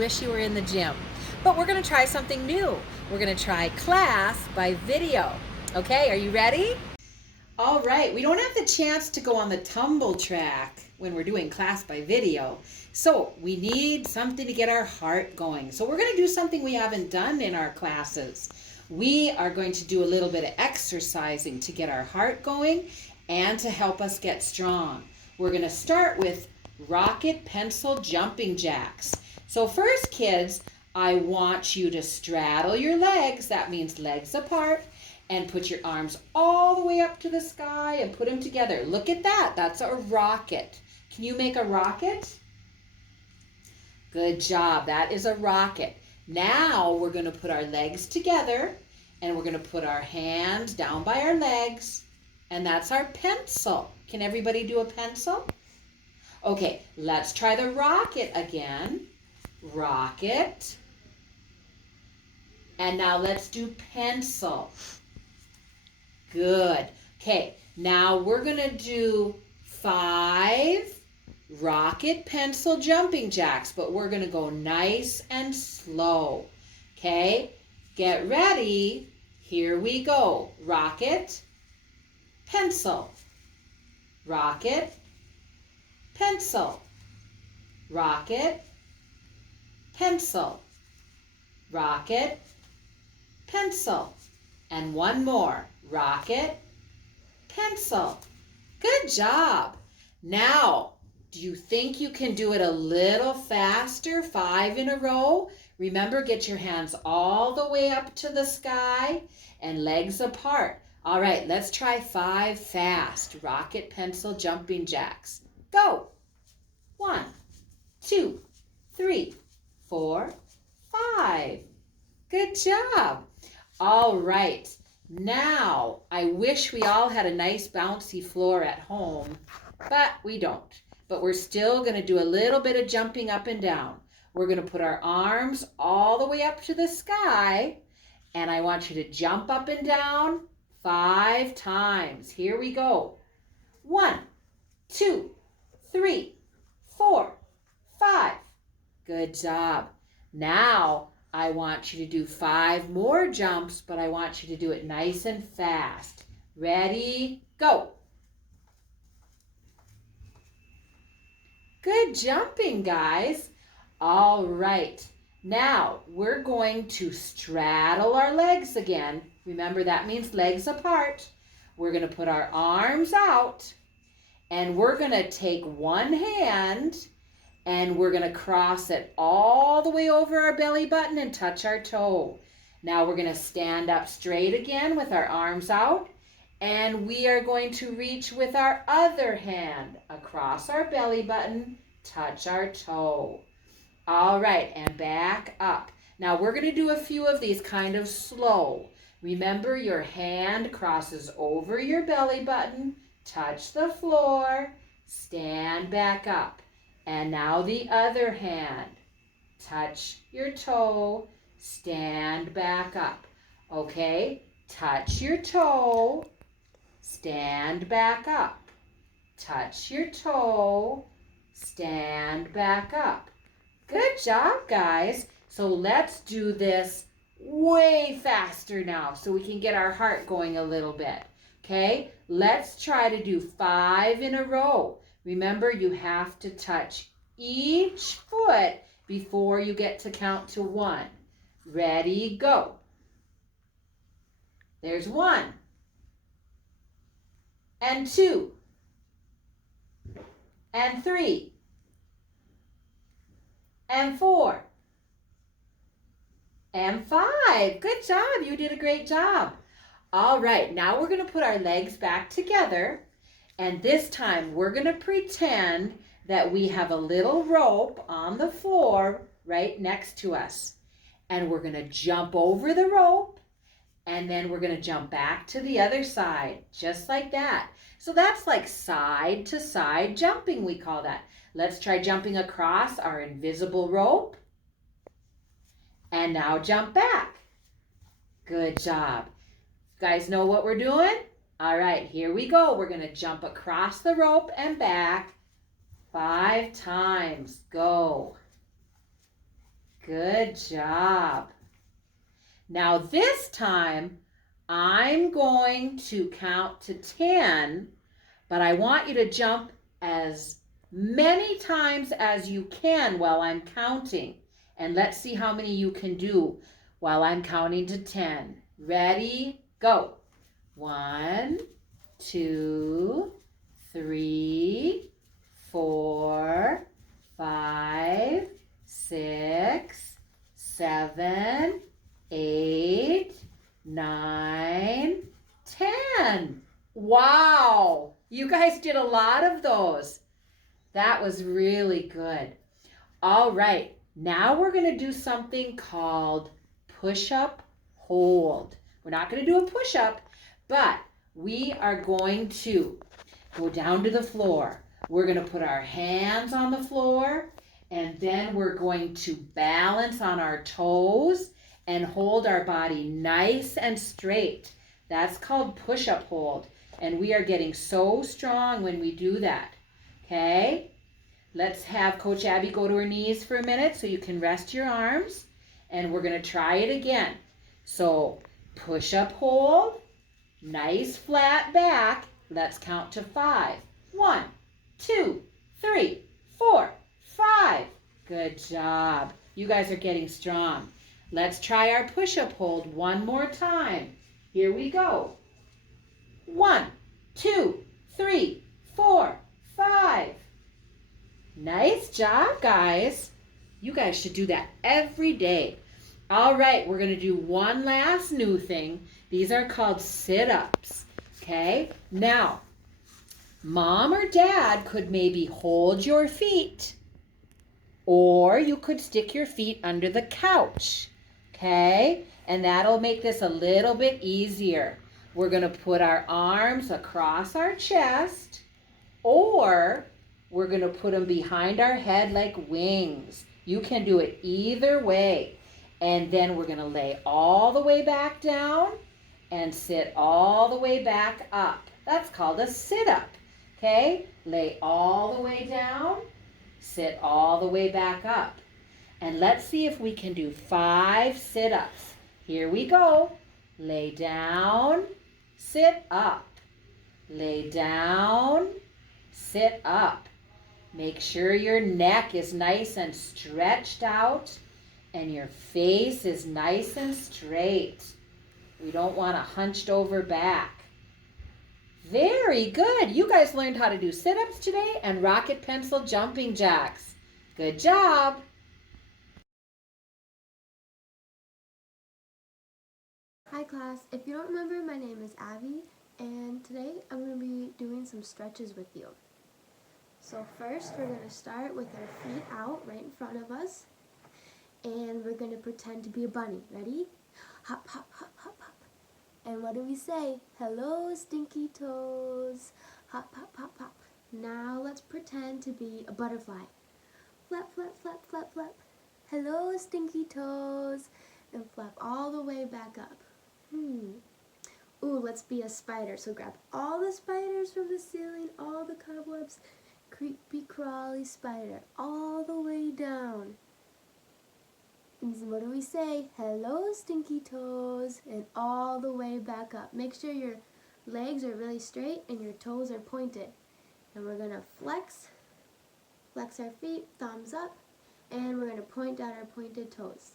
wish you were in the gym. But we're going to try something new. We're going to try class by video. Okay, are you ready? All right, we don't have the chance to go on the tumble track when we're doing class by video. So we need something to get our heart going. So we're going to do something we haven't done in our classes. We are going to do a little bit of exercising to get our heart going and to help us get strong. We're going to start with rocket pencil jumping jacks. So first, kids, I want you to straddle your legs. That means legs apart. And put your arms all the way up to the sky and put them together. Look at that. That's a rocket. Can you make a rocket? Good job. That is a rocket. Now we're going to put our legs together and we're going to put our hands down by our legs. And that's our pencil. Can everybody do a pencil? Okay, let's try the rocket again. Rocket. And now let's do pencil. Good. Okay, now we're going to do 5 rocket pencil jumping jacks, but we're going to go nice and slow. Okay, get ready. Here we go. Rocket, pencil, rocket, pencil, rocket, pencil, rocket, pencil, and one more. Rocket, pencil. Good job. Now, do you think you can do it a little faster? 5 in a row. Remember, get your hands all the way up to the sky and legs apart. All right, let's try 5 fast. Rocket, pencil, jumping jacks. Go. 1, 2, 3, 4, 5. Good job. All right. Now, I wish we all had a nice bouncy floor at home, but we don't. But we're still going to do a little bit of jumping up and down. We're going to put our arms all the way up to the sky, and I want you to jump up and down 5 times. Here we go. 1, 2, 3, 4, 5. Good job. Now, I want you to do 5 more jumps, but I want you to do it nice and fast. Ready, go. Good jumping, guys. All right. Now, we're going to straddle our legs again. Remember, that means legs apart. We're going to put our arms out, and we're going to take one hand and we're going to cross it all the way over our belly button and touch our toe. Now we're going to stand up straight again with our arms out. And we are going to reach with our other hand across our belly button, touch our toe. All right, and back up. Now we're going to do a few of these kind of slow. Remember, your hand crosses over your belly button, touch the floor, stand back up. And now the other hand. Touch your toe, stand back up. Okay, touch your toe, stand back up. Touch your toe, stand back up. Good job, guys. So let's do this way faster now so we can get our heart going a little bit. Okay, let's try to do 5 in a row. Remember, you have to touch each foot before you get to count to 1. Ready, go. There's 1. And 2. And 3. And 4. And 5. Good job. You did a great job. All right, now we're going to put our legs back together. And this time we're going to pretend that we have a little rope on the floor right next to us. And we're going to jump over the rope. And then we're going to jump back to the other side, just like that. So that's like side to side jumping, we call that. Let's try jumping across our invisible rope. And now jump back. Good job. You guys know what we're doing? All right, here we go. We're going to jump across the rope and back 5 times. Go. Good job. Now this time, I'm going to count to 10, but I want you to jump as many times as you can while I'm counting. And let's see how many you can do while I'm counting to 10. Ready? Go. 1, 2, 3, 4, 5, 6, 7, 8, 9, 10. Wow! You guys did a lot of those. That was really good. All right, now we're going to do something called push-up hold. We're not going to do a push-up, but we are going to go down to the floor. We're going to put our hands on the floor, and then we're going to balance on our toes and hold our body nice and straight. That's called push-up hold, and we are getting so strong when we do that. Okay? Let's have Coach Abby go to her knees for a minute so you can rest your arms, and we're going to try it again. So push-up hold, nice flat back. Let's count to 5. 1, 2, 3, 4, 5. Good job. You guys are getting strong. Let's try our push-up hold one more time. Here we go. 1, 2, 3, 4, 5. Nice job, guys. You guys should do that every day. All right, we're going to do one last new thing. These are called sit-ups. Okay? Now, Mom or Dad could maybe hold your feet, or you could stick your feet under the couch. Okay? And that'll make this a little bit easier. We're going to put our arms across our chest, or we're going to put them behind our head like wings. You can do it either way. And then we're going to lay all the way back down and sit all the way back up. That's called a sit-up. Okay? Lay all the way down, sit all the way back up. And let's see if we can do 5 sit-ups. Here we go. Lay down, sit up. Lay down, sit up. Make sure your neck is nice and stretched out and your face is nice and straight. We don't want a hunched over back. Very good. You guys learned how to do sit-ups today and rocket pencil jumping jacks. Good job. Hi class, if you don't remember, my name is Abby, and today I'm going to be doing some stretches with you. So first we're going to start with our feet out right in front of us, and we're going to pretend to be a bunny. Ready? Hop, hop, hop, hop, hop. And what do we say? Hello, stinky toes. Hop, hop, hop, hop. Now let's pretend to be a butterfly. Flap, flap, flap, flap, flap. Hello, stinky toes. And flap all the way back up. Ooh, let's be a spider. So grab all the spiders from the ceiling, all the cobwebs. Creepy crawly spider, all the way down. And what do we say? Hello, stinky toes. And all the way back up. Make sure your legs are really straight and your toes are pointed. And we're going to flex our feet, thumbs up. And we're going to point out our pointed toes.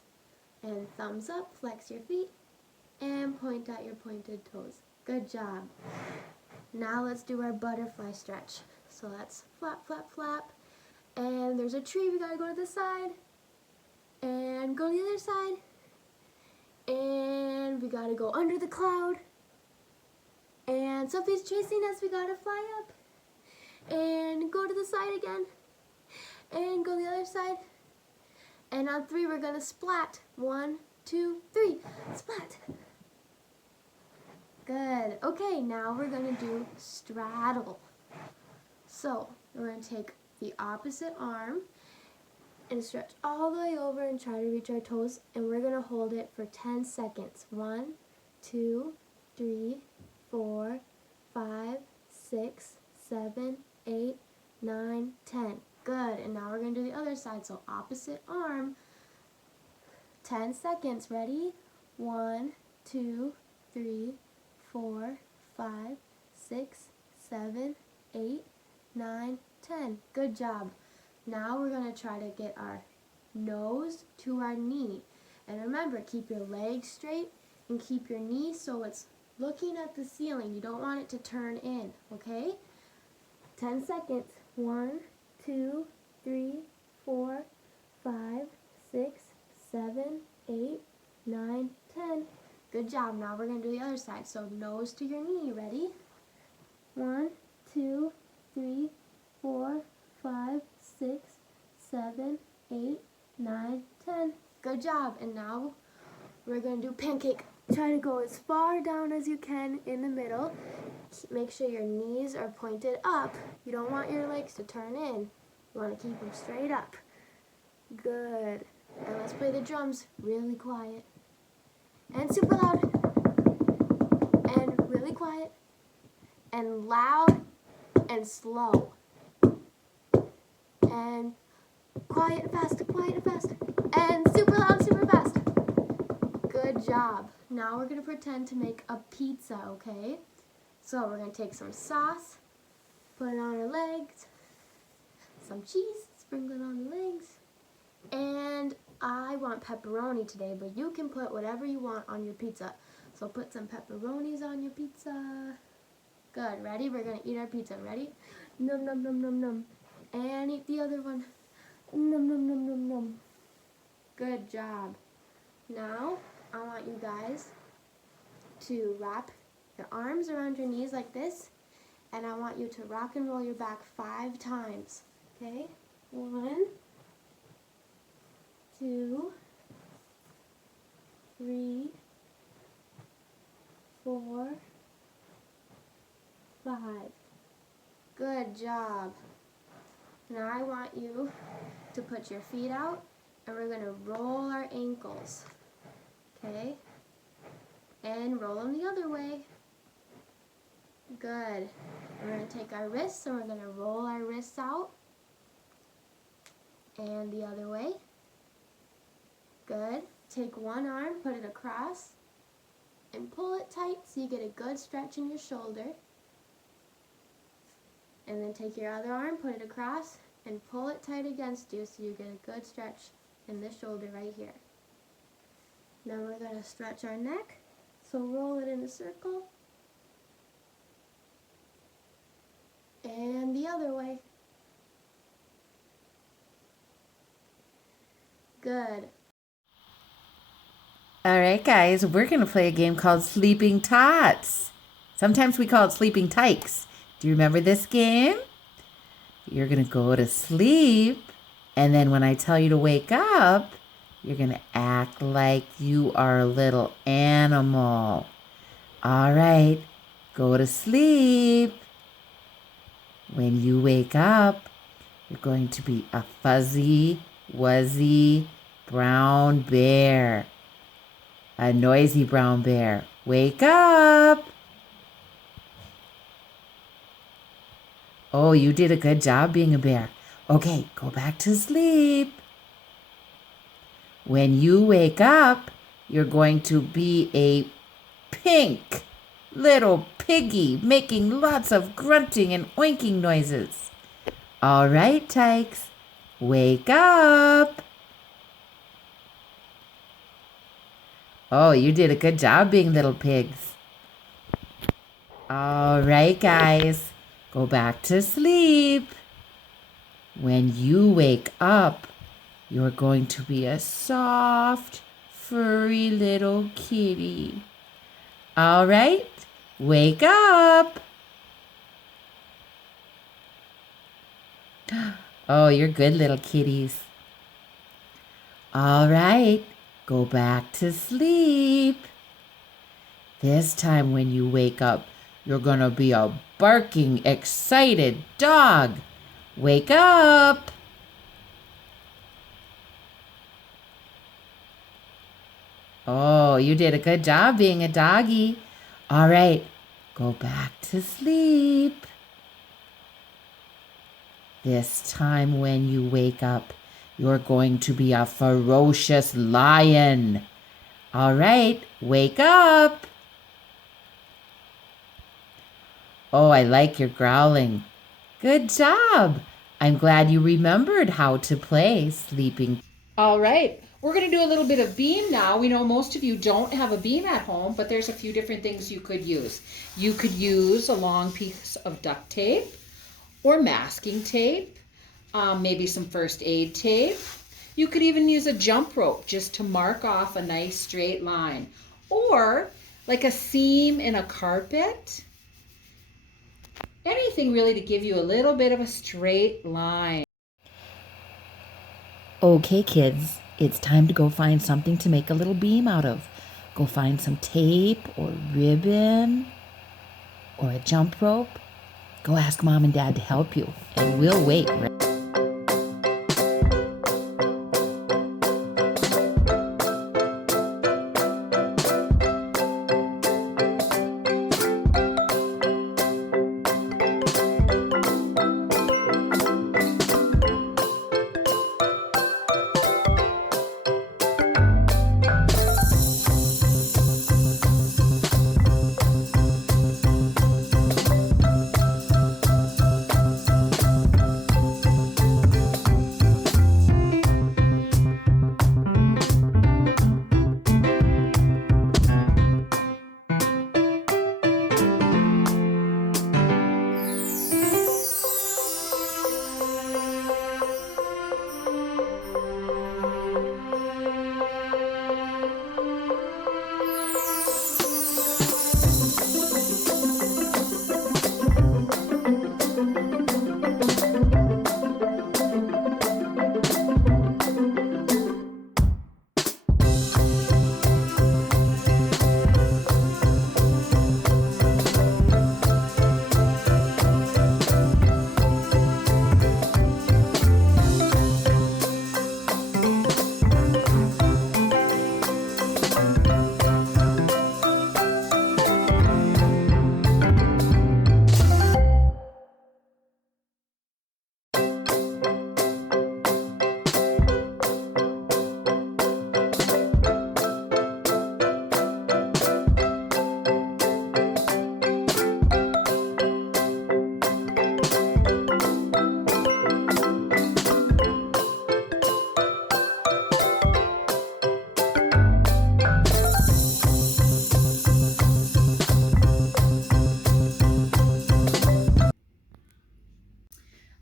And thumbs up, flex your feet, and point out your pointed toes. Good job. Now let's do our butterfly stretch. So let's flap, flap, flap. And there's a tree, we gotta go to the side. And go to the other side. And we gotta go under the cloud. And something's chasing us, we gotta fly up. And go to the side again. And go to the other side. And on 3, we're gonna splat. 1, 2, 3. Splat. Good. Okay, now we're gonna do straddle. So we're gonna take the opposite arm and stretch all the way over and try to reach our toes. And we're gonna hold it for 10 seconds. 1, 2, 3, 4, 5, 6, 7, 8, 9, 10. Good. And now we're going to do the other side. So opposite arm, 10 seconds. Ready? 1, 2, 3, 4, 5, 6, 7, 8, 9, 10. Good job. Now we're going to try to get our nose to our knee. And remember, keep your legs straight and keep your knee so it's looking at the ceiling. You don't want it to turn in, okay? 10 seconds. 1, 2, 3, 4, 5, 6, 7, 8, 9, 10. Good job. Now we're going to do the other side. So nose to your knee. Ready? 1, 2, 3, 4, 5, 6, 7, 8, 9, 10. Good job. And now we're going to do pancake. Try to go as far down as you can in the middle. Make sure your knees are pointed up. You don't want your legs to turn in. You want to keep them straight up. Good. And let's play the drums really quiet. And super loud. And really quiet. And loud and slow. And quiet and fast, quiet and fast. And super loud, super fast. Good job. Now we're going to pretend to make a pizza, okay? So we're going to take some sauce, put it on our legs, some cheese, sprinkle it on the legs, and I want pepperoni today, but you can put whatever you want on your pizza. So put some pepperonis on your pizza. Good. Ready? We're going to eat our pizza. Ready? Num, num, num, num, num. And eat the other one. Num, num, num, num, num. Good job. Now, I want you guys to wrap your arms around your knees like this, and I want you to rock and roll your back 5 times. Okay? 1, 2, 3, 4, 5. Good job. Now I want you to put your feet out, and we're going to roll our ankles. Okay? And roll them the other way. Good. We're going to take our wrists and we're going to roll our wrists out. And the other way. Good. Take one arm, put it across, and pull it tight so you get a good stretch in your shoulder. And then take your other arm, put it across, and pull it tight against you so you get a good stretch in this shoulder right here. Now we're going to stretch our neck. So roll it in a circle. And the other way. Good. All right, guys, we're going to play a game called Sleeping Tots. Sometimes we call it Sleeping Tykes. Do you remember this game? You're going to go to sleep, and then when I tell you to wake up, you're going to act like you are a little animal. All right, go to sleep. When you wake up, you're going to be a fuzzy, wuzzy, brown bear. A noisy brown bear. Wake up! Oh, you did a good job being a bear. Okay, go back to sleep. When you wake up, you're going to be a pink little piggy making lots of grunting and oinking noises. All right, Tykes, wake up. Oh, you did a good job being little pigs. All right, guys, go back to sleep. When you wake up, you're going to be a soft, furry little kitty. All right, wake up. Oh, you're good little kitties. All right, go back to sleep. This time when you wake up, you're going to be a barking, excited dog. Wake up. Oh, you did a good job being a doggy. All right, go back to sleep. This time when you wake up, You're going to be a ferocious lion. All right, wake up. Oh, I like your growling. Good job. I'm glad you remembered how to play sleeping. All right, we're going to do a little bit of beam now. We know most of you don't have a beam at home, but there's a few different things you could use. You could use a long piece of duct tape or masking tape, maybe some first aid tape. You could even use a jump rope just to mark off a nice straight line, or like a seam in a carpet. Anything really to give you a little bit of a straight line. Okay, kids, it's time to go find something to make a little beam out of. Go find some tape or ribbon or a jump rope. Go ask Mom and Dad to help you, and we'll wait.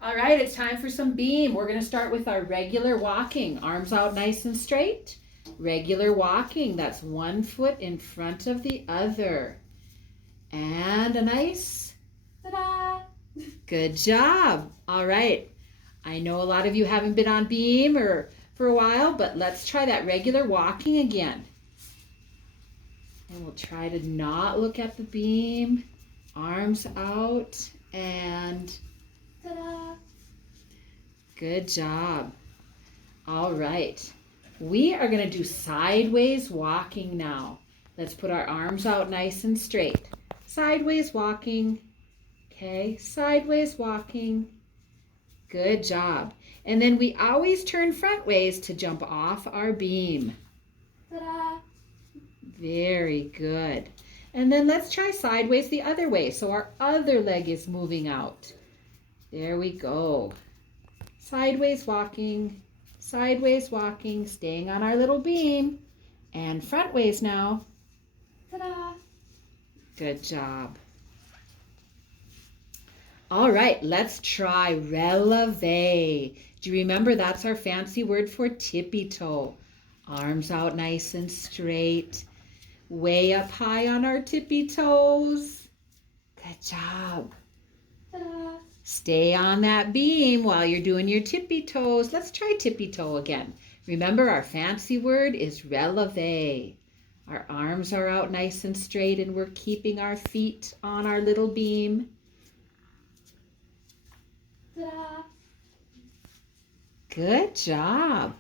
All right, it's time for some beam. We're going to start with our regular walking. Arms out nice and straight. Regular walking. That's 1 foot in front of the other. And a nice, ta-da! Good job. All right. I know a lot of you haven't been on beam or for a while, but let's try that regular walking again. And we'll try to not look at the beam. Arms out and ta-da! Good job. All right. We are going to do sideways walking now. Let's put our arms out nice and straight. Sideways walking. Okay, sideways walking. Good job. And then we always turn front ways to jump off our beam. Ta-da! Very good. And then let's try sideways the other way. So our other leg is moving out. There we go. Sideways walking, staying on our little beam. And front ways now. Ta-da! Good job. All right, let's try releve. Do you remember that's our fancy word for tippy toe? Arms out nice and straight. Way up high on our tippy toes. Good job. Ta-da! Stay on that beam while you're doing your tippy toes. Let's try tippy toe again. Remember, our fancy word is releve. Our arms are out nice and straight and we're keeping our feet on our little beam. Ta-da! Good job.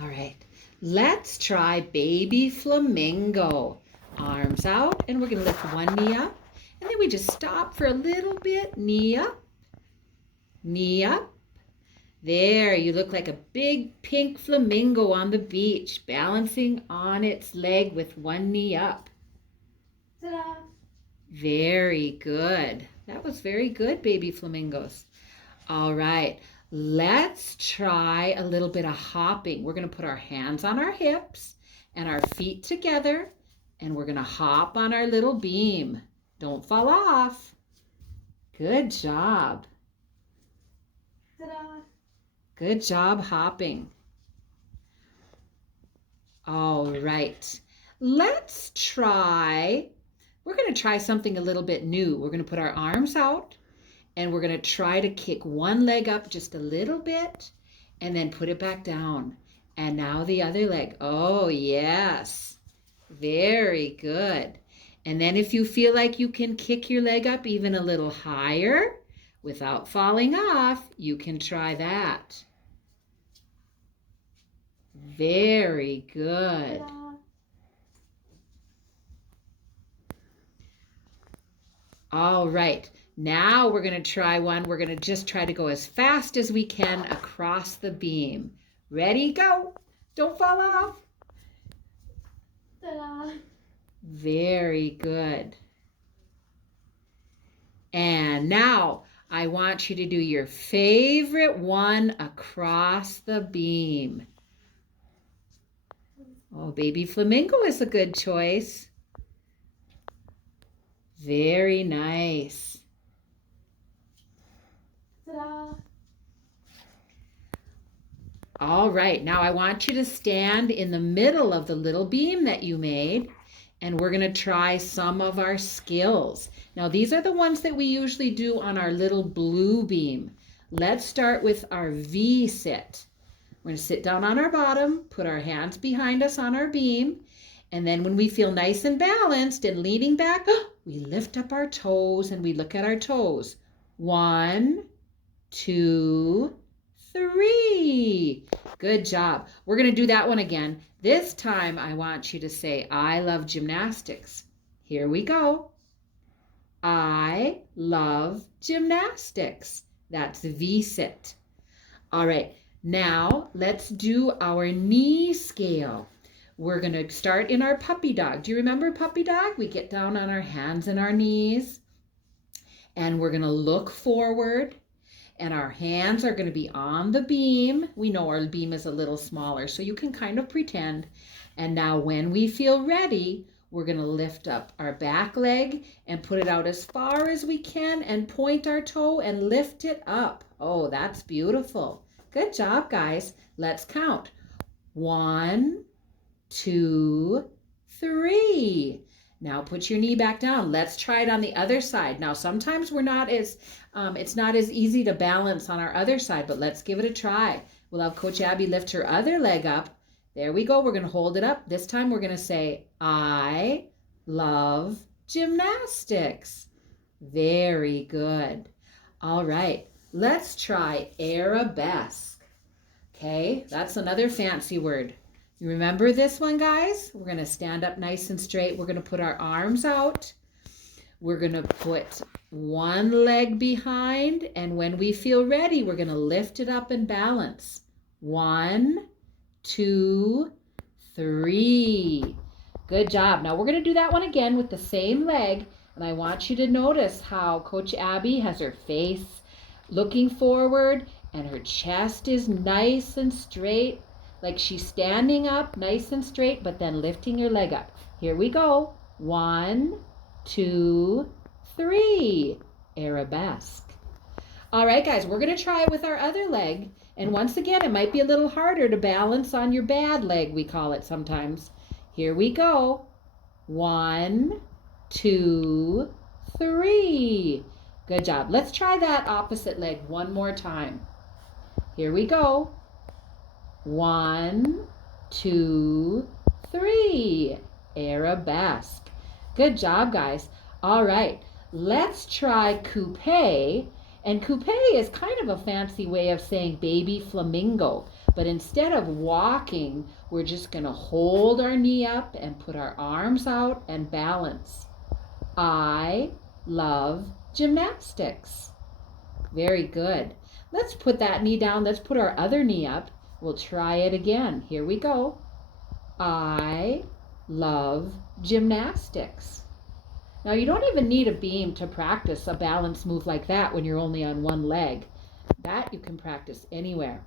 All right, let's try baby flamingo. Arms out, and we're going to lift one knee up, and then we just stop for a little bit. Knee up, There, you look like a big pink flamingo on the beach, balancing on its leg with one knee up. Ta-da! Very good. That was very good, baby flamingos. All right, let's try a little bit of hopping. We're going to put our hands on our hips and our feet together, and we're going to hop on our little beam. Don't fall off. Good job. Ta-da! Good job hopping. All right, let's try, we're going to try something a little bit new. We're going to put our arms out and we're going to try to kick one leg up just a little bit and then put it back down. And now the other leg. Oh, yes. Very good. And then if you feel like you can kick your leg up even a little higher without falling off, you can try that. Very good. Ta-da! All right, now we're going to try one. We're going to just try to go as fast as we can across the beam. Ready, go. Don't fall off. Ta-da! Very good. And now I want you to do your favorite one across the beam. Oh, baby flamingo is a good choice. Very nice. Ta-da! All right, now I want you to stand in the middle of the little beam that you made, and we're going to try some of our skills. Now, these are the ones that we usually do on our little blue beam. Let's start with our V sit. We're going to sit down on our bottom, put our hands behind us on our beam, and then when we feel nice and balanced and leaning back, we lift up our toes and we look at our toes. 1, 2, 3. Good job. We're going to do that one again. This time I want you to say, I love gymnastics. Here we go. I love gymnastics. That's the V sit. All right, now let's do our knee scale. We're going to start in our puppy dog. Do you remember puppy dog? We get down on our hands and our knees, and we're going to look forward, and our hands are going to be on the beam. We know our beam is a little smaller, so you can kind of pretend. And now when we feel ready, we're going to lift up our back leg and put it out as far as we can and point our toe and lift it up. Oh, that's beautiful. Good job, guys. Let's count. 1, 2, 3. Now put your knee back down. Let's try it on the other side. Now sometimes it's not as easy to balance on our other side, but let's give it a try. We'll have Coach Abby lift her other leg up. There we go. We're going to hold it up. This time we're going to say, I love gymnastics. Very good. All right. Let's try arabesque. Okay, that's another fancy word. You remember this one, guys? We're going to stand up nice and straight. We're going to put our arms out. We're going to put one leg behind, and when we feel ready, we're going to lift it up and balance. 1, 2, 3. Good job. Now we're going to do that one again with the same leg, and I want you to notice how Coach Abby has her face looking forward, and her chest is nice and straight, like she's standing up nice and straight, but then lifting her leg up. Here we go. 1, 2, 3. Arabesque. All right, guys, we're going to try it with our other leg. And once again, it might be a little harder to balance on your bad leg, we call it sometimes. Here we go. 1, 2, 3. Good job. Let's try that opposite leg one more time. Here we go. 1, 2, 3. Arabesque. Good job, guys. All right, let's try coupe. And coupe is kind of a fancy way of saying baby flamingo. But instead of walking, we're just going to hold our knee up and put our arms out and balance. I love gymnastics. Very good. Let's put that knee down. Let's put our other knee up. We'll try it again. Here we go. I love gymnastics. Now you don't even need a beam to practice a balance move like that when you're only on one leg. That you can practice anywhere.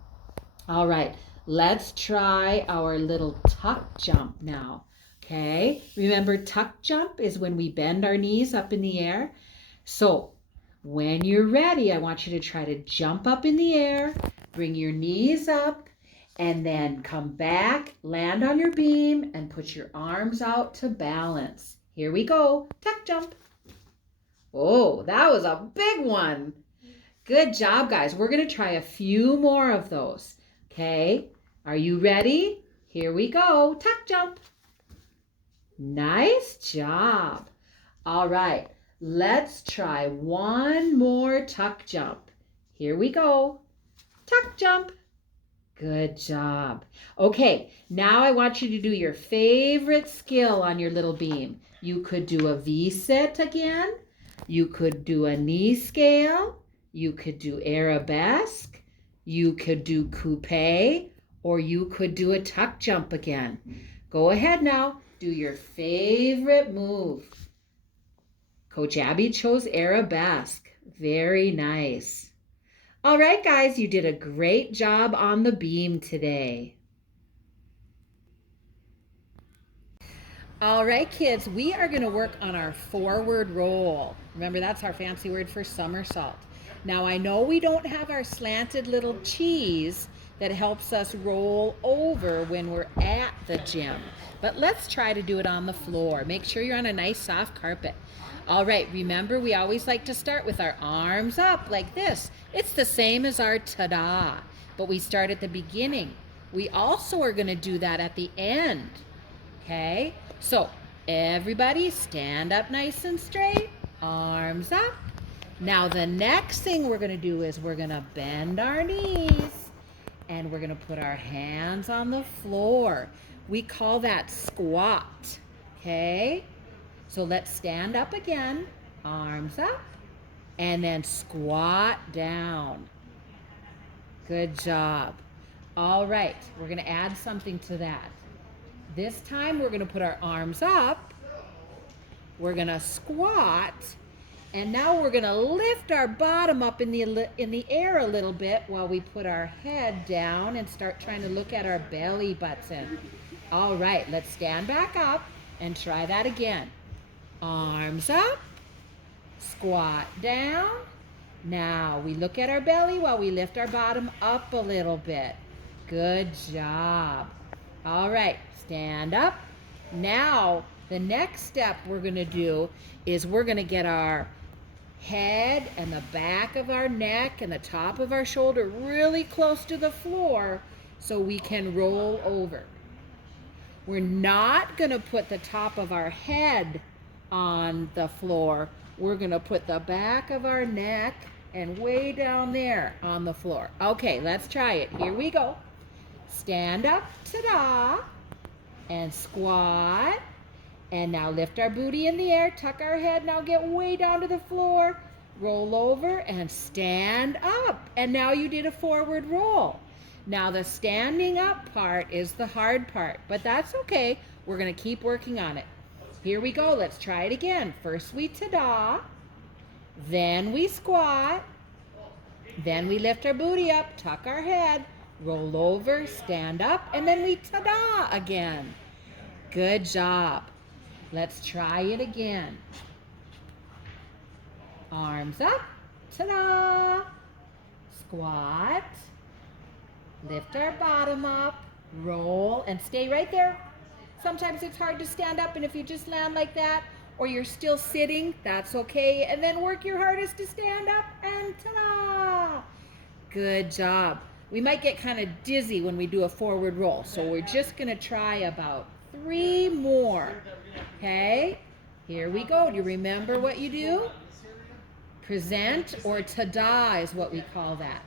All right, let's try our little tuck jump now. Okay, remember tuck jump is when we bend our knees up in the air. So when you're ready, I want you to try to jump up in the air, bring your knees up, and then come back, land on your beam, and put your arms out to balance. Here we go, tuck jump. Oh, that was a big one. Good job, guys. We're going to try a few more of those. Okay, are you ready? Here we go, tuck jump. Nice job. All right, let's try one more tuck jump. Here we go, tuck jump. Good job. Okay, now I want you to do your favorite skill on your little beam. You could do a V-sit again. You could do a knee scale. You could do arabesque. You could do coupe, or you could do a tuck jump again. Go ahead now. Do your favorite move. Coach Abby chose arabesque. Very nice. All right, guys, you did a great job on the beam today. All right, kids, we are going to work on our forward roll. Remember, that's our fancy word for somersault. Now, I know we don't have our slanted little cheese that helps us roll over when we're at the gym, but let's try to do it on the floor. Make sure you're on a nice soft carpet. All right, remember, we always like to start with our arms up like this. It's the same as our ta-da, but we start at the beginning. We also are going to do that at the end, okay? So everybody stand up nice and straight, arms up. Now the next thing we're going to do is we're going to bend our knees and we're going to put our hands on the floor. We call that squat, okay? So let's stand up again, arms up, and then squat down. Good job. All right, we're going to add something to that. This time we're going to put our arms up, we're going to squat, and now we're going to lift our bottom up in the air a little bit while we put our head down and start trying to look at our belly button. All right, let's stand back up and try that again. Arms up, squat down. Now we look at our belly while we lift our bottom up a little bit. Good job. All right, stand up. Now the next step we're going to do is we're going to get our head and the back of our neck and the top of our shoulder really close to the floor so we can roll over. We're not going to put the top of our head on the floor. We're going to put the back of our neck and way down there on the floor. Okay, let's try it. Here we go. Stand up, ta-da, and squat. And now lift our booty in the air, tuck our head, now get way down to the floor, roll over and stand up. And now you did a forward roll. Now the standing up part is the hard part, but that's okay. We're going to keep working on it. Here we go. Let's try it again. First we ta-da, then we squat, then we lift our booty up, tuck our head, roll over, stand up, and then we ta-da again. Good job. Let's try it again. Arms up, ta-da, squat, lift our bottom up, roll, and stay right there. Sometimes it's hard to stand up, and if you just land like that, or you're still sitting, that's okay. And then work your hardest to stand up, and ta-da! Good job. We might get kind of dizzy when we do a forward roll, so we're just going to try about 3 more. Okay? Here we go. Do you remember what you do? Present or ta-da is what we call that.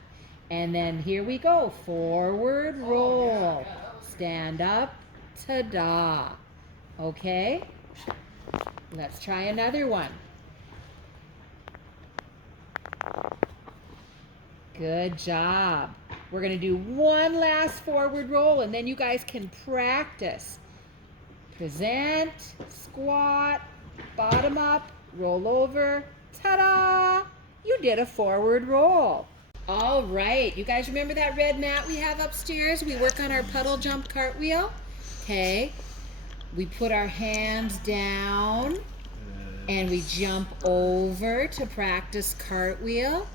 And then here we go. Forward roll. Stand up, ta-da. Okay? Let's try another one. Good job. We're going to do one last forward roll, and then you guys can practice. Present, squat, bottom up, roll over. Ta-da! You did a forward roll. All right, you guys remember that red mat we have upstairs? We work on our puddle jump cartwheel. Okay, we put our hands down and we jump over to practice cartwheel.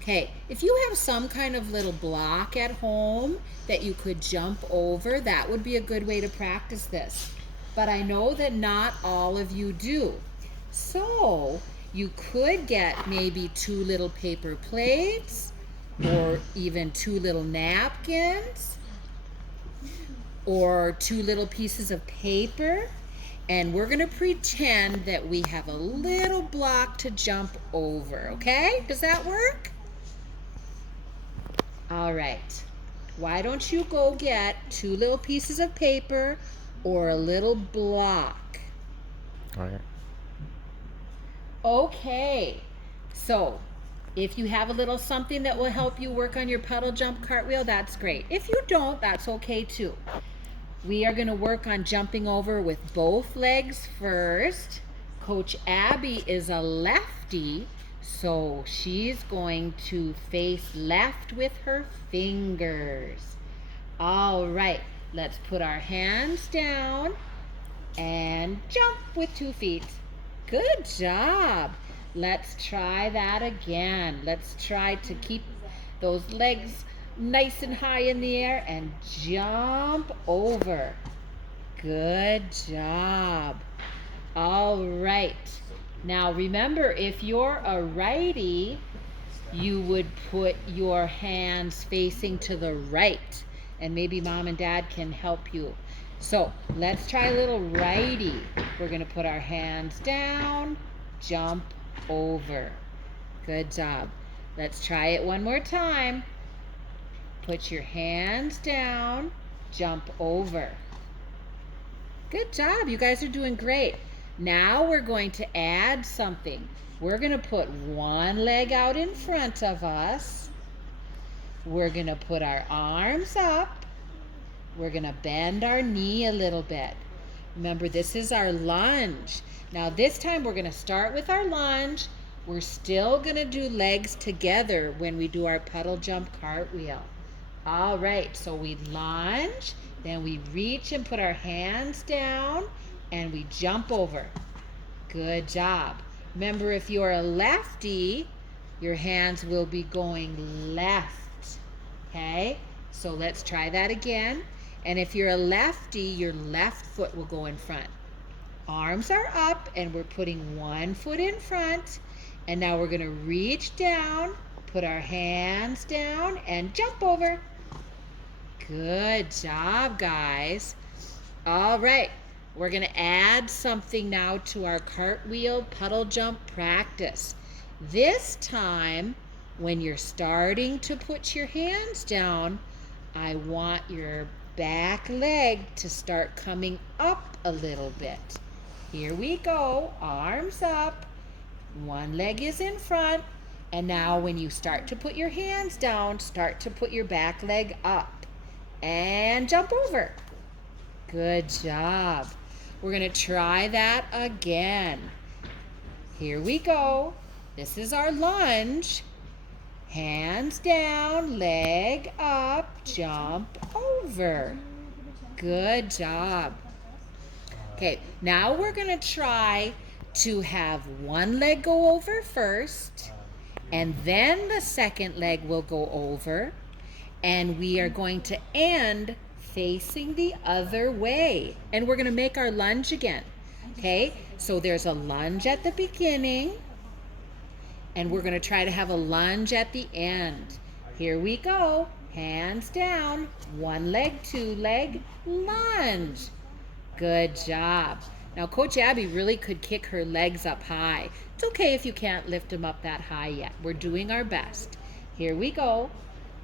Okay, if you have some kind of little block at home that you could jump over, that would be a good way to practice this. But I know that not all of you do. So you could get maybe 2 little paper plates or even 2 little napkins or 2 little pieces of paper. And we're going to pretend that we have a little block to jump over, okay? Does that work? All right. Why don't you go get 2 little pieces of paper or a little block? All right. Okay. So, if you have a little something that will help you work on your puddle jump cartwheel, that's great. If you don't, that's okay too. We are going to work on jumping over with both legs first. Coach Abby is a lefty, so she's going to face left with her fingers. All right, let's put our hands down and jump with 2 feet. Good job. Let's try that again. Let's try to keep those legs nice and high in the air and jump over. Good job. All right. Now remember, if you're a righty, you would put your hands facing to the right, and maybe mom and dad can help you. So let's try a little righty. We're going to put our hands down, jump over. Good job. Let's try it one more time. Put your hands down, jump over. Good job. You guys are doing great. Now we're going to add something. We're going to put one leg out in front of us. We're going to put our arms up. We're going to bend our knee a little bit. Remember, this is our lunge. Now this time we're going to start with our lunge. We're still going to do legs together when we do our puddle jump cartwheel. All right, so we lunge, then we reach and put our hands down, and we jump over. Good job. Remember, if you're a lefty, your hands will be going left, okay? So let's try that again. And if you're a lefty, your left foot will go in front. Arms are up, and we're putting one foot in front. And now we're gonna reach down, put our hands down, and jump over. Good job, guys. All right, we're gonna add something now to our cartwheel puddle jump practice. This time, when you're starting to put your hands down, I want your back leg to start coming up a little bit. Here we go, arms up, one leg is in front, and now when you start to put your hands down, start to put your back leg up. And jump over. Good job. We're going to try that again. Here we go. This is our lunge. Hands down, leg up, jump over. Good job. Okay, now we're going to try to have one leg go over first, and then the second leg will go over. And we are going to end facing the other way. And we're going to make our lunge again. Okay, so there's a lunge at the beginning. And we're going to try to have a lunge at the end. Here we go. Hands down. One leg, 2 leg, lunge. Good job. Now, Coach Abby really could kick her legs up high. It's okay if you can't lift them up that high yet. We're doing our best. Here we go.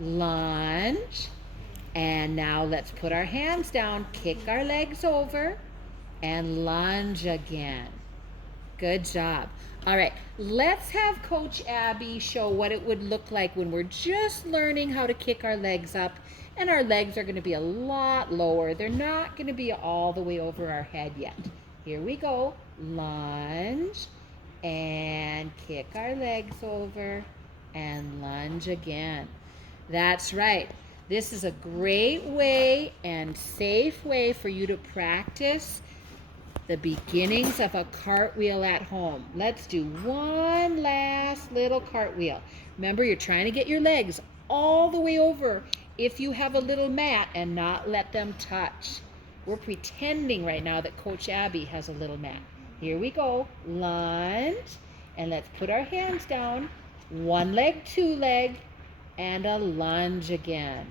Lunge, and now let's put our hands down, kick our legs over, and lunge again. Good job. All right, let's have Coach Abby show what it would look like when we're just learning how to kick our legs up, and our legs are going to be a lot lower. They're not going to be all the way over our head yet. Here we go. Lunge and kick our legs over and lunge again. That's right. This is a great way and safe way for you to practice the beginnings of a cartwheel at home. Let's do one last little cartwheel. Remember, you're trying to get your legs all the way over if you have a little mat and not let them touch. We're pretending right now that Coach Abby has a little mat. Here we go. Lunge. And let's put our hands down. One leg, two leg, and a lunge again.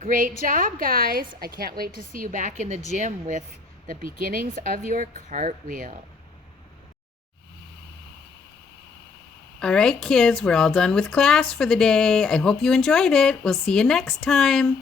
Great job, guys. I can't wait to see you back in the gym with the beginnings of your cartwheel. All right, kids, we're all done with class for the day. I hope you enjoyed it. We'll see you next time.